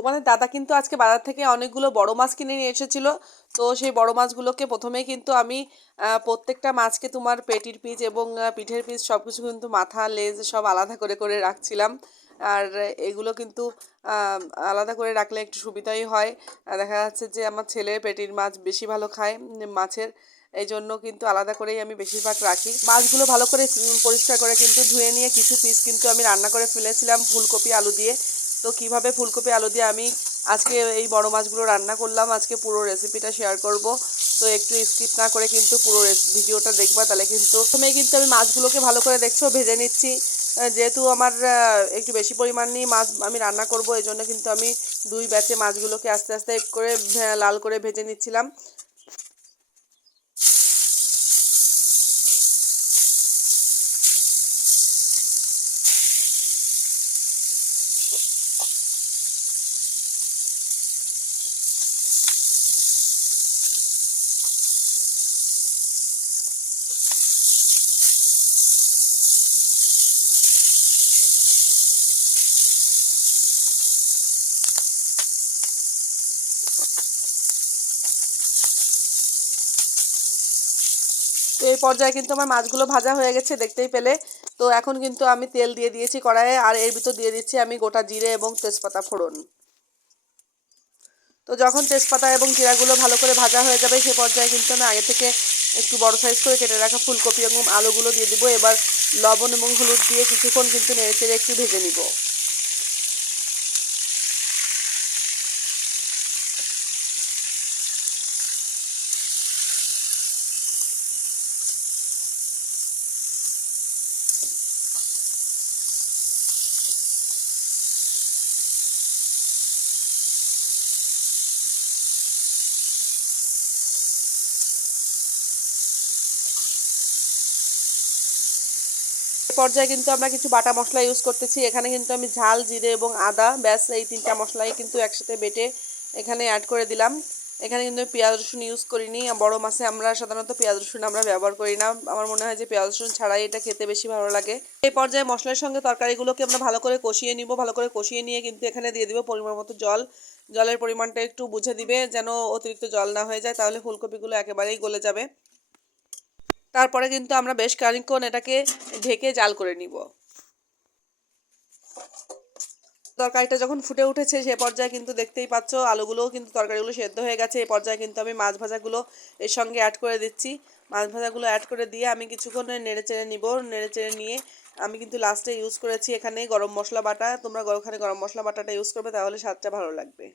তোমাদের দাদা কিন্তু আজকে বাজার থেকে অনেকগুলো বড় মাছ কিনে নিয়ে এসেছিল। তো সেই বড় মাছগুলোকে প্রথমেই কিন্তু আমি প্রত্যেকটা মাছকে তোমার পেটির পিস এবং পিঠের পিস সব কিছু কিন্তু মাথা, লেজ সব আলাদা করে করে রাখছিলাম। আর এগুলো কিন্তু আলাদা করে রাখলে একটু সুবিধাই হয়। দেখা যাচ্ছে যে আমার ছেলে পেটির মাছ বেশি ভালো খায় মাছের। এই জন্য কিন্তু আলাদা করেই আমি বেশিরভাগ রাখি। মাছগুলো ভালো করে পরিষ্কার করে কিন্তু ধুয়ে নিয়ে কিছু পিস কিন্তু আমি রান্না করে ফেলেছিলাম, ফুলকপি, আলু দিয়ে। তো কীভাবে ফুলকপি আলু দিয়ে আমি আজকে এই বড় মাছগুলো রান্না করলাম, আজকে পুরো রেসিপিটা শেয়ার করব। তো একটু স্কিপ না করে কিন্তু পুরো ভিডিওটা দেখবা তাহলে কিন্তু প্রথমে কিন্তু আমি মাছগুলোকে ভালো করে দেখছ, ভেজে নিচ্ছি। যেহেতু আমার একটু বেশি পরিমাণ নিয়ে মাছ আমি রান্না করব এই জন্য কিন্তু আমি দুই ব্যাচে মাছগুলোকে আস্তে আস্তে করে লাল করে ভেজে নিচ্ছিলাম। তো এই পর্যায়ে কিন্তু আমার মাছগুলো ভাজা হয়ে গেছে, দেখতেই পেলে। তো এখন কিন্তু আমি তেল দিয়ে দিয়েছি কড়াইয়ে, আর এর ভিতর দিয়ে দিচ্ছি আমি গোটা জিরে এবং তেজপাতা ফোড়ন। তো যখন তেজপাতা এবং জিরাগুলো ভালো করে ভাজা হয়ে যাবে, সে পর্যায়ে কিন্তু আমি আগে থেকে একটু বড় সাইজ করে কেটে রাখা ফুলকপি এবং আলুগুলো দিয়ে দিব। এবার লবণ এবং হলুদ দিয়ে কিছুক্ষণ কিন্তু নেড়ে চেড়ে একটু ভেজে নিব। পর্যায়ে কিন্তু আমরা কিছু বাটা মশলা ইউজ করতেছি। এখানে কিন্তু আমি ঝাল, জিরে এবং আদা, ব্যাস এই তিনটা মশলাই কিন্তু একসাথে বেটে এখানে অ্যাড করে দিলাম। এখানে কিন্তু পেঁয়াজ, রসুন ইউজ করিনি। বড় মাছে আমরা সাধারণত পেঁয়াজ, রসুন আমরা ব্যবহার করি না। আমার মনে হয় যে পেঁয়াজ, রসুন ছাড়াই এটা খেতে বেশি ভালো লাগে। এই পর্যায়ে মশলার সঙ্গে তরকারিগুলোকে আমরা ভালো করে কষিয়ে নিব। ভালো করে কষিয়ে নিয়ে কিন্তু এখানে দিয়ে দিব পরিমাণ মতো জল। জলের পরিমাণটা একটু বুঝে দিবে যেন অতিরিক্ত জল না হয়ে যায়, তাহলে ফুলকপিগুলো একেবারেই গলে যাবে। তারপরে কিন্তু আমরা বেশ খানিকক্ষণ এটাকে ঢেকে জাল করে নিব। তরকারিটা যখন ফুটে উঠেছে সে পর্যায়ে কিন্তু দেখতেই পাচ্ছ আলুগুলোও কিন্তু তরকারিগুলো সেদ্ধ হয়ে গেছে এই পর্যায়ে কিন্তু আমি মাছ ভাজাগুলো এর সঙ্গে অ্যাড করে দিচ্ছি। মাছ ভাজাগুলো অ্যাড করে দিয়ে আমি কিছুক্ষণ নেড়ে চেড়ে নিব, নেড়ে চেড়ে নিয়ে আমি কিন্তু লাস্টে ইউজ করেছি এখানে গরম মশলা বাটা। তোমরা ওখানে গরম মশলা বাটাটা ইউজ করবে, তাহলে স্বাদটা ভালো লাগবে।